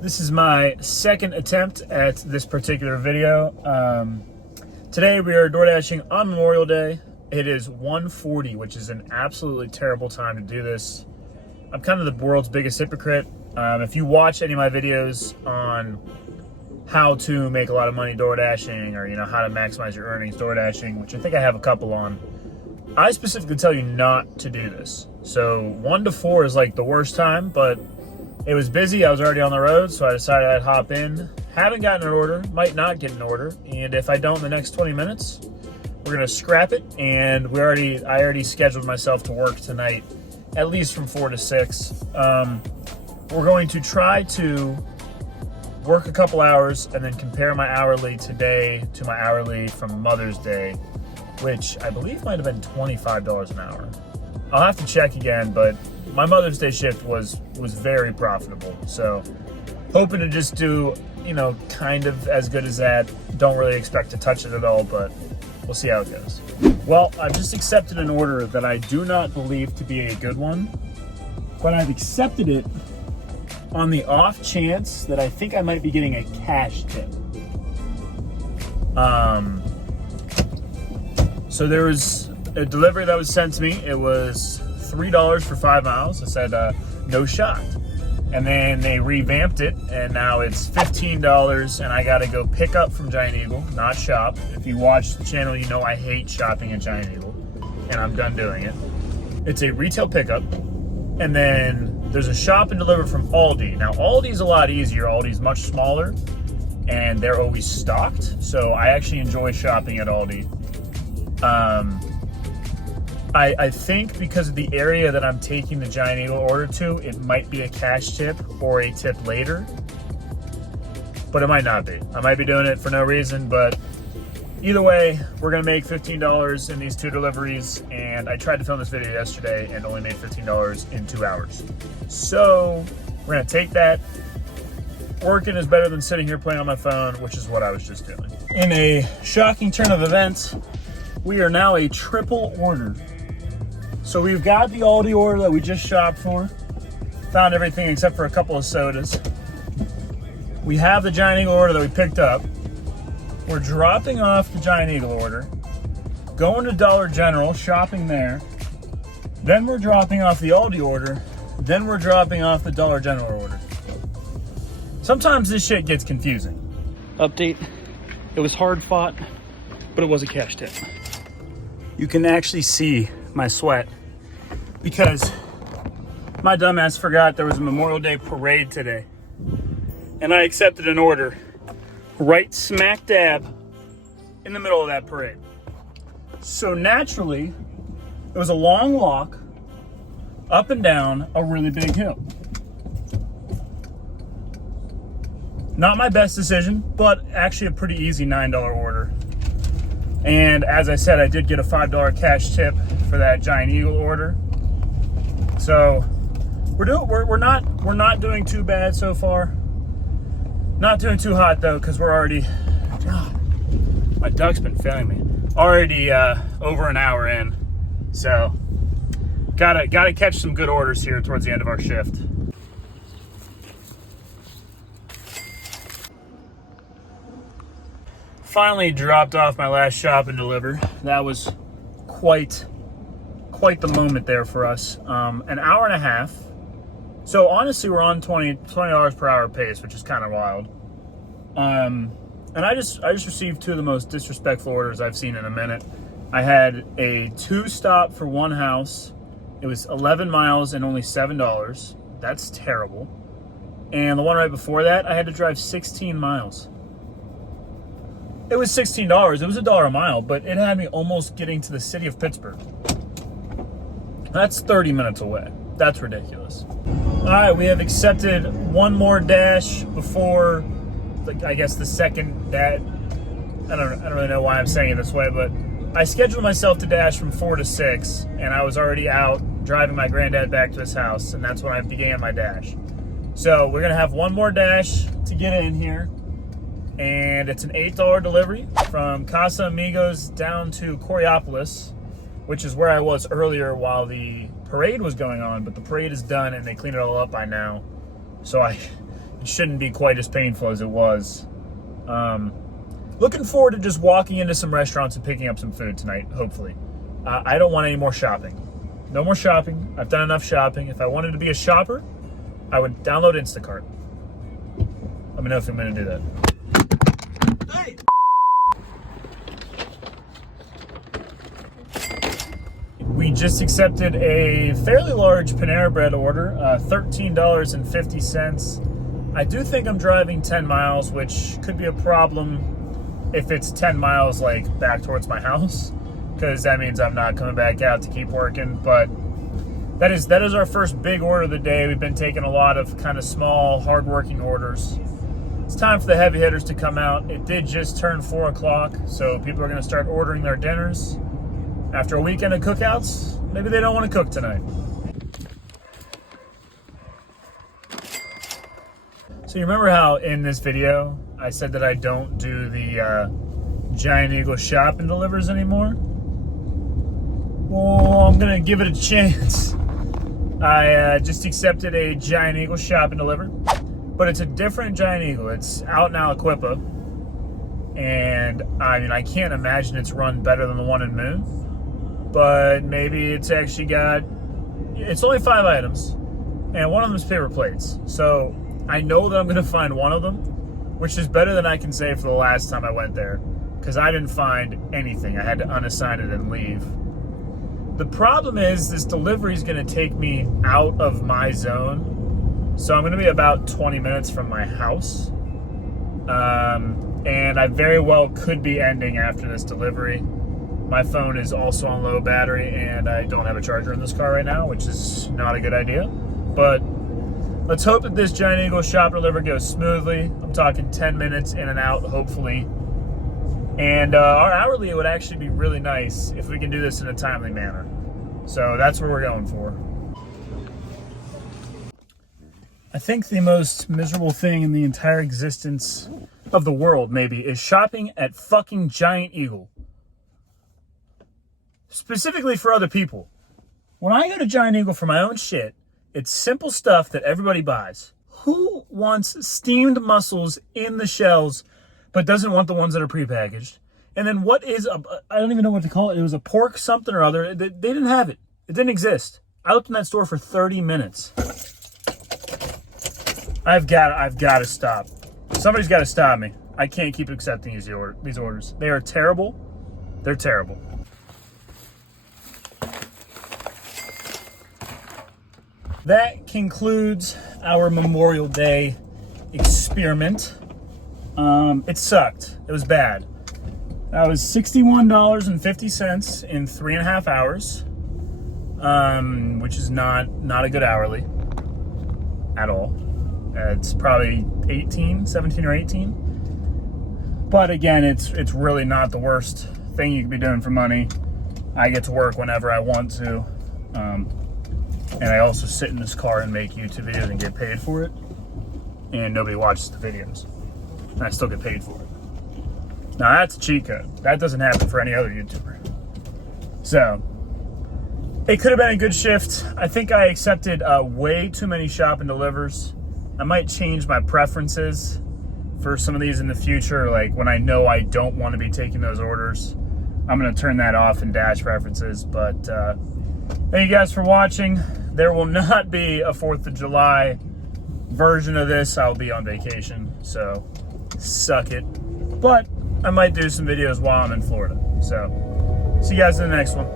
This is my second attempt at this particular video. Today we are door dashing on Memorial Day. It is 1:40, which is an absolutely terrible time to do this. I'm kind of the world's biggest hypocrite. If you watch any of my videos on how to make a lot of money door dashing, or how to maximize your earnings door dashing, which I think I have a couple on, I specifically tell you not to do this. So 1 to 4 is like the worst time, but it was busy. I was already on the road, so I decided I'd hop in. Haven't gotten an order, might not get an order, and if I don't in the next 20 minutes, we're gonna scrap it. And I already scheduled myself to work tonight, at least from 4 to 6. We're going to try to work a couple hours and then compare my hourly today to my hourly from Mother's Day, which I believe might have been $25 an hour. I'll have to check again, but my Mother's Day shift was very profitable. So hoping to just do, kind of as good as that. Don't really expect to touch it at all, but we'll see how it goes. Well, I've just accepted an order that I do not believe to be a good one, but I've accepted it on the off chance that I think I might be getting a cash tip. So there was a delivery that was sent to me. It was $3 for 5 miles. I said, no shot. And then they revamped it, and now it's $15, and I gotta go pick up from Giant Eagle, not shop. If you watch the channel, you know I hate shopping at Giant Eagle, and I'm done doing it. It's a retail pickup, and then there's a shop and deliver from Aldi. Now, Aldi's a lot easier. Aldi's much smaller, and they're always stocked, so I actually enjoy shopping at Aldi. I think because of the area that I'm taking the Giant Eagle order to, it might be a cash tip or a tip later, but it might not be. I might be doing it for no reason, but either way, we're gonna make $15 in these 2 deliveries, and I tried to film this video yesterday and only made $15 in 2 hours. So we're gonna take that. Working is better than sitting here playing on my phone, which is what I was just doing. In a shocking turn of events, we are now a triple order. So we've got the Aldi order that we just shopped for. Found everything except for a couple of sodas. We have the Giant Eagle order that we picked up. We're dropping off the Giant Eagle order, going to Dollar General, shopping there. Then we're dropping off the Aldi order. Then we're dropping off the Dollar General order. Sometimes this shit gets confusing. Update, it was hard fought, but it was a cash tip. You can actually see my sweat because my dumbass forgot there was a Memorial Day parade today. And I accepted an order right smack dab in the middle of that parade. So naturally, it was a long walk up and down a really big hill. Not my best decision, but actually a pretty easy $9 order. And as I said, I did get a $5 cash tip for that Giant Eagle order. So we're not doing too bad so far. Not doing too hot though, because we're already, my duck's been failing me. Already over an hour in. So gotta catch some good orders here towards the end of our shift. Finally dropped off my last shop and deliver. That was quite the moment there for us. An hour and a half. So honestly, we're on $20 per hour pace, which is kind of wild. And I just received 2 of the most disrespectful orders I've seen in a minute. I had a 2 stop for 1 house. It was 11 miles and only $7. That's terrible. And the one right before that, I had to drive 16 miles. It was $16. It was $1 a mile, but it had me almost getting to the city of Pittsburgh. That's 30 minutes away. That's ridiculous. All right, we have accepted 1 more dash before, I guess, the second dash. I don't really know why I'm saying it this way, but I scheduled myself to dash from 4 to 6, and I was already out driving my granddad back to his house, and that's when I began my dash. So we're gonna have 1 more dash to get in here. And it's an $8 delivery from Casa Amigos down to Coraopolis, which is where I was earlier while the parade was going on, but the parade is done and they cleaned it all up by now. So I it shouldn't be quite as painful as it was. Looking forward to just walking into some restaurants and picking up some food tonight, hopefully. I don't want any more shopping. No more shopping. I've done enough shopping. If I wanted to be a shopper, I would download Instacart. Let me know if I'm going to do that. Hey. We just accepted a fairly large Panera Bread order, $13.50. I do think I'm driving 10 miles, which could be a problem if it's 10 miles like back towards my house, because that means I'm not coming back out to keep working. But that is our first big order of the day. We've been taking a lot of kind of small, hard-working orders. It's time for the heavy hitters to come out. It did just turn 4 o'clock, so people are going to start ordering their dinners. After a weekend of cookouts, maybe they don't want to cook tonight. So you remember how in this video I said that I don't do the Giant Eagle shop and delivers anymore? Well, I'm going to give it a chance. I just accepted a Giant Eagle shop and deliver, but it's a different Giant Eagle. It's out in Aliquippa, and I mean, I can't imagine it's run better than the one in Moon, but maybe it's actually it's only 5 items, and one of them is paper plates. So I know that I'm going to find one of them, which is better than I can say for the last time I went there, because I didn't find anything. I had to unassign it and leave. The problem is this delivery is going to take me out of my zone, so I'm going to be about 20 minutes from my house, and I very well could be ending after this delivery. My phone is also on low battery, and I don't have a charger in this car right now, which is not a good idea, but let's hope that this Giant Eagle shop deliver goes smoothly. I'm talking 10 minutes in and out, hopefully. And our hourly would actually be really nice if we can do this in a timely manner. So that's what we're going for. I think the most miserable thing in the entire existence of the world, maybe, is shopping at fucking Giant Eagle. Specifically for other people. When I go to Giant Eagle for my own shit, it's simple stuff that everybody buys. Who wants steamed mussels in the shells but doesn't want the ones that are prepackaged? And then what is I don't even know what to call it. It was a pork something or other. They didn't have it. It didn't exist. I looked in that store for 30 minutes. I've got to stop. Somebody's got to stop me. I can't keep accepting these orders. They are terrible. They're terrible. That concludes our Memorial Day experiment. It sucked. It was bad. That was $61.50 in 3.5 hours, which is not a good hourly at all. It's probably 17 or 18. But again, it's really not the worst thing you could be doing for money. I get to work whenever I want to. And I also sit in this car and make YouTube videos and get paid for it. And nobody watches the videos. And I still get paid for it. Now that's a cheat code. That doesn't happen for any other YouTuber. So, it could have been a good shift. I think I accepted way too many shop and delivers. I might change my preferences for some of these in the future. Like when I know I don't want to be taking those orders, I'm going to turn that off in Dash preferences. But thank you guys for watching. There will not be a 4th of July version of this. I'll be on vacation, so suck it. But I might do some videos while I'm in Florida. So see you guys in the next one.